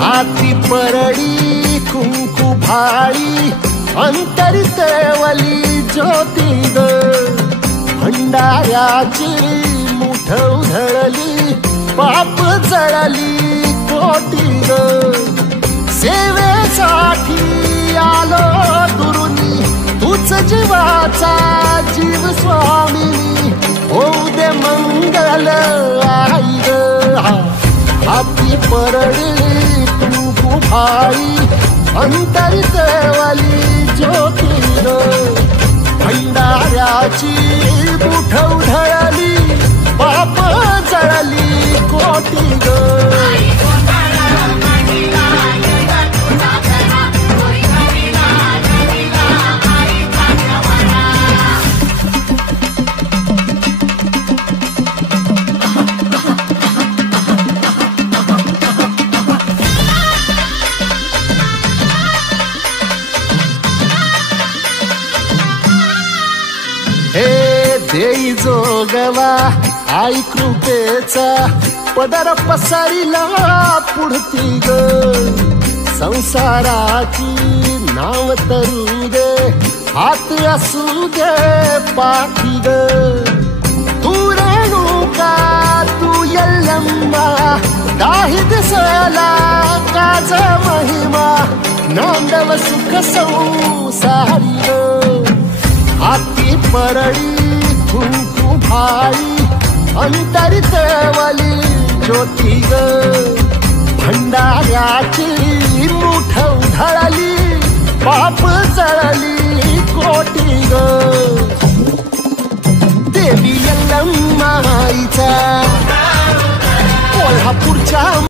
हाती परडी कुंकू भाळी अंतरी तेवली ज्योती ग भंडाऱ्याची मुठ उधळली पाप जळली कोटी ग सेवेसाठी आलो दुरुनी तूच जीवाचा जीव स्वामिनी होऊ दे मंगल आई ग हाती परडी कुंकू भाळी अंतरी तेवली ज्योती ग भंडाऱ्याची मुठ उधळली पाप जळली कोटी ग देई जोगवा आई कृपेचा पदर पसरिला पुढती ग संसाराची नाव तरू दे हात असू दे पाठी ग तू रेणुका तू यल्लम्मा दाही दिसला काज महिमा नांदव सुख संसारी ग हाती परडी कुंकू भाळी अंतरी तेवली ज्योती ग भंडाऱ्याची मुठ उधळली पाप जळली कोटी ग देवी यल्लम्मा आईचा कोल्हापूरच्या